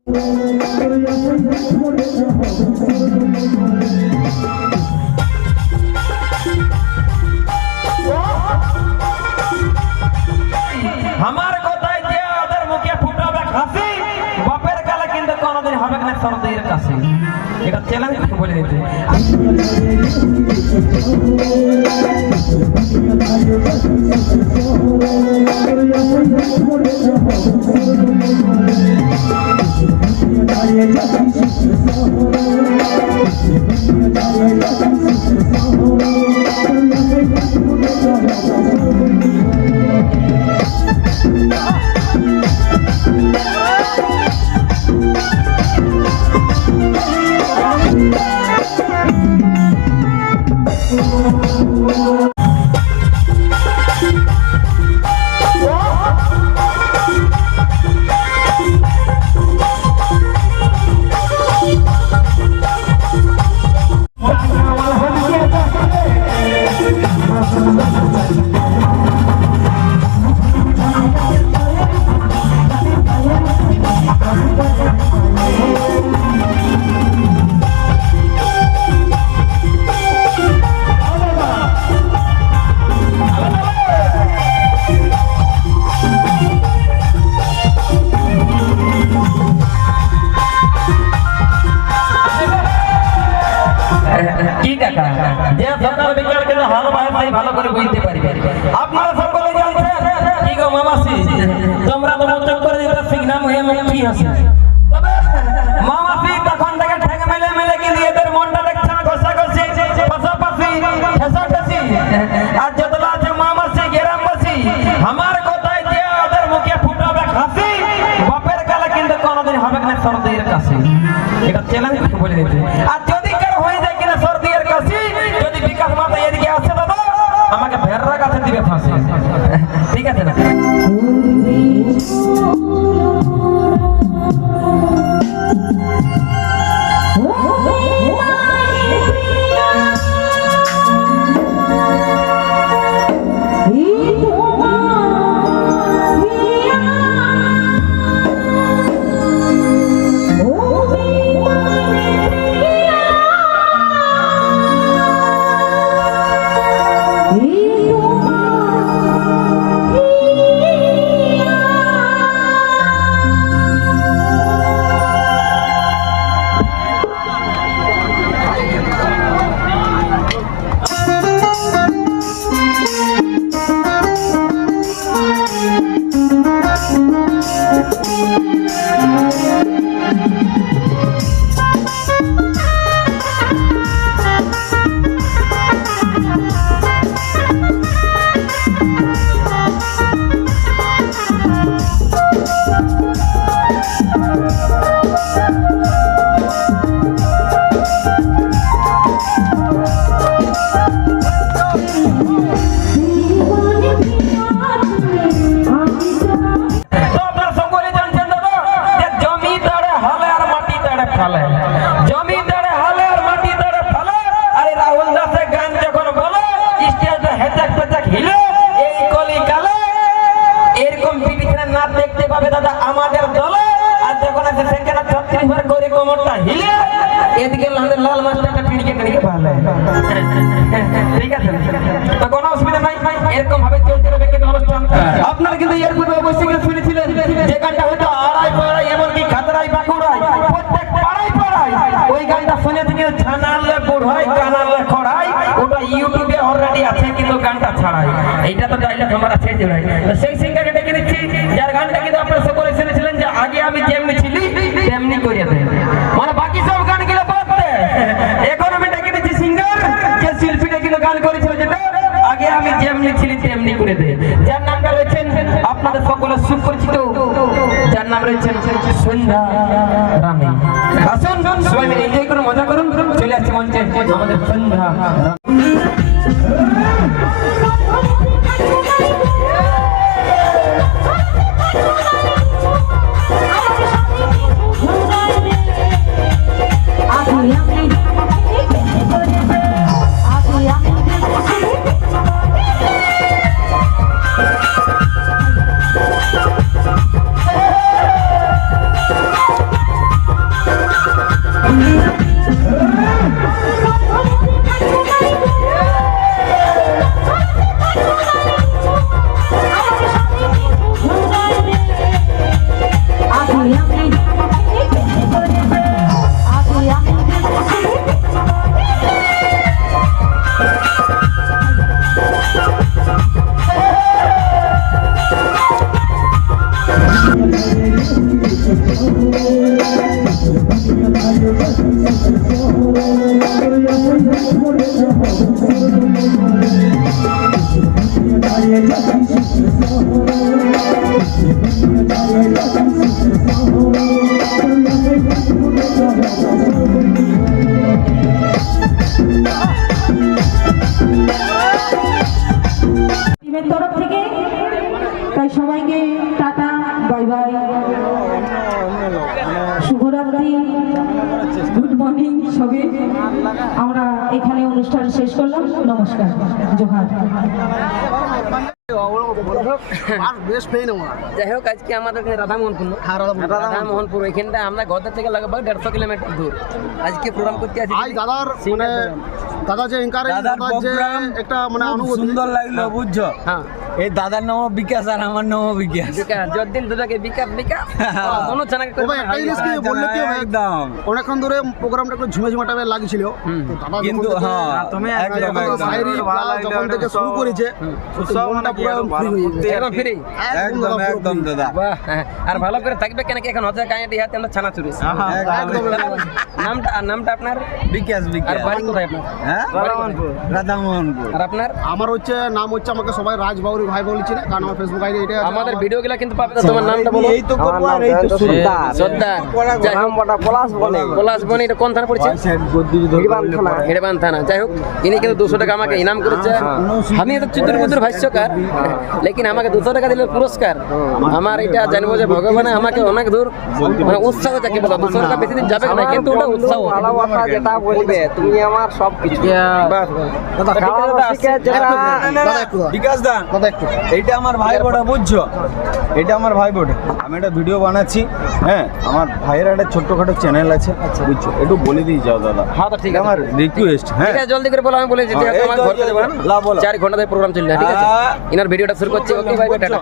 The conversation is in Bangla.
আমার কথায় যে ওদের মুখে ফুটাবে হাসি, বাপের গালে কিন্তু কোনোদিন হবে না সর্দির কাছে। এটা চ্যালেঞ্জ বলে দিতে। কি কাকা যে সকাল বিকাল কিন্তু হাল ভাই ভালো করে বুঝতে পারবে। আপনারা সকলে জানছেন কি গো মামাসি, তোমরা তো মুচক করে দিতে সিগনাল হয়ে কি আছে, তবে মামাসি তখন থেকে ঠেকে মেলে মেলে কিন্তু এদের মনটা দেখছে না ঘষাঘষি পাশাপাশি ঠেসাঠেসি। আর যতলা আছে মামাসি গ্রামবাসী, আমার কথায় যে ওদের মুখে ফুটাবে হাসি, বাপের গালে কিন্তু কোনোদিন হবে না সর্দির কাছে। এটা চ্যালেঞ্জ বলে দিতে। আর যদি কেউ হয়ে যায় কিনা সর্দির কাছে, যদি বিকাশ মাতা এদিকে আসে দাদা আমাকে ভেড়রা কাছে দিবে ফাঁসি। ঠিক আছে না? জমিদারে হালে আর মাটি তারে ফেলে। আরে রাহুল দাসের গান যখন বলে স্টেজে হেঁচাক পেচাক হিলে এই কলি কালে, এরকম পিটিখানে নাচ দেখতে পাবে দাদা আমাদের দলে। আর যখন আছে সেখানে 36 বার করে কোমরটা হিলে, এদিকে লাল মাস্টারটা পিটিকে পিটিকে ভালে। ঠিক আছে, তো কোনো অসুবিধা নাই, এরকম ভাবে চলতে হবে কিন্তু অনুষ্ঠান। আপনারা কিন্তু এর পূর্বে অবশ্যই শুনেছিলেন যে গানটা হয়তো আড়াই পাড়ায় এমনকি খাতরাই বাঁকুড়ায় প্রত্যেক পাড়ায় পাড়ায় ওই গানটা শুনেছি কিন্তু ছানালে বুড়াই কানালে খড়াই, ওটা ইউটিউবে অলরেডি আছে কিন্তু গানটা ছাড়াই। এইটা তো ডাইলগ আমার আছে জোড়াই। তো সেই সিঙ্গারকে ডেকে নিচ্ছি যার গানটা কিন্তু আপনারা সকলে শুনেছিলেন যে আগে আমি যেমনি ছিলি তেমনি করিয়ে দেয়, মানে বাকি সব গানগুলো বলতে। এখন আমি ডেকে নিচ্ছি সিঙ্গার যে শিল্পীটা কিন্তু গান করেছিল যেটা আগে আমি যেমনি ছিলি তেমনি করে দেয়, যার নামটা রয়েছেন আপনাদের সকলে সুপরিচিত, যার নাম রয়েছেন সন্ধ্যা রানী। আসুন সবাই মিলে এনজয় করুন, মজা করুন। চলে আসছে মঞ্চে আমাদের সন্ধ্যা। টিমের তরফ থেকে তাই সবাইকে টাটা, বাই বাই, শুভরাত্রি, গুড মর্নিং সবে। আমরা এখানে অনুষ্ঠান শেষ করলাম। নমস্কার, জোহার। যাই হোক, আজকে আমাদের রাধামোহনপুর রাধামোহনপুর এখানটা আমরা গদা থেকে লাগভগ 150 কিলোমিটার দূর আজকে প্রোগ্রাম করতে আছি। দাদার মানে দাদা যে এনকারেজ যে একটা মানে অনুভূতি সুন্দর লাগলো, বুঝছো? হ্যাঁ, এই দাদার নাম বিকাশ আর আমার নাম বিকাশ। বিকাশ যতদিন দুটাকে বিকাশ বিকাশ দোনো জানাকে তবে একটা জিনিস কি বললে কি হবে, একদম অনেকক্ষণ ধরে প্রোগ্রামটা একটু ঝুমে ঝুমে টাইপের লাগছিল, তো দাদা কিন্তু হ্যাঁ তুমি একদম শায়রি যখন থেকে শুরু করেছে মনটা পুরো ফ্রি হয়ে গেছে, একদম ফ্রি। একদম একদম দাদা। বাহ, হ্যাঁ। আর ভালো করে থাকবে কেন কি এখন হচ্ছে কাঁয়াটি হাতে আমরা ছানা চুরি। নামটা আপনার? বিকাশ আর বিকাশ। বাড়ি কোথায় আপনার? হ্যাঁ রাধামোহনপুর। আর আপনার? আমার হচ্ছে নাম হচ্ছে, আমাকে সবাই রাজবাউরি ভাই বলছি না, কারণ আমার ফেসবুক আইডি এটা আছে। আমাদের ভিডিওগুলো কিন্তু পাবে। তোমার নামটা বলো। এই তো করবো আর এই তো সর্দার। যাই হোক, পলাশ বনি, এটা কোন থানা পড়ছে? হেড়বান থানা। যাই হোক, ইনি কিন্তু 200 টাকা আমাকে ইনাম করেছে। আমি তো চিত্রবুদ্ধর ভাষ্যকার, লেকিন আমাকে 200 টাকা দিলে পুরস্কার। আমার এটা জানবো যে ভগবানে আমাকে অনেক দূর মানে উৎসাহ যাকে বলো, 200 টাকা বেশি দিন যাবে না, কিন্তু ওটা উৎসাহ। যেটা বলবে তুমি আমার সব কিছু। বিকাশ দা, দাদা একটু এইটা আমার ভাই বোটা, বুঝছো? এটা আমার ভাই বোটা। আমি একটা ভিডিও বানাচ্ছি, হ্যাঁ আমার ভাইয়ের একটা ছোট্টখাটো চ্যানেল আছে, বুঝছো? একটু বলে দিয়ে যাও দাদা। হ্যাঁ, তো ঠিক আছে, আমার রিকোয়েস্ট। হ্যাঁ ঠিক আছে, জলদি করে বলো। আমি বলেছি যে এই তোমার তো, ঘর করে দেবেন। লা বলো। 4 ঘন্টা ধরে প্রোগ্রাম চলছে, ঠিক আছে? ইনার ভিডিওটা শুরু করছি। ওকে, বাই বাই, টাটা।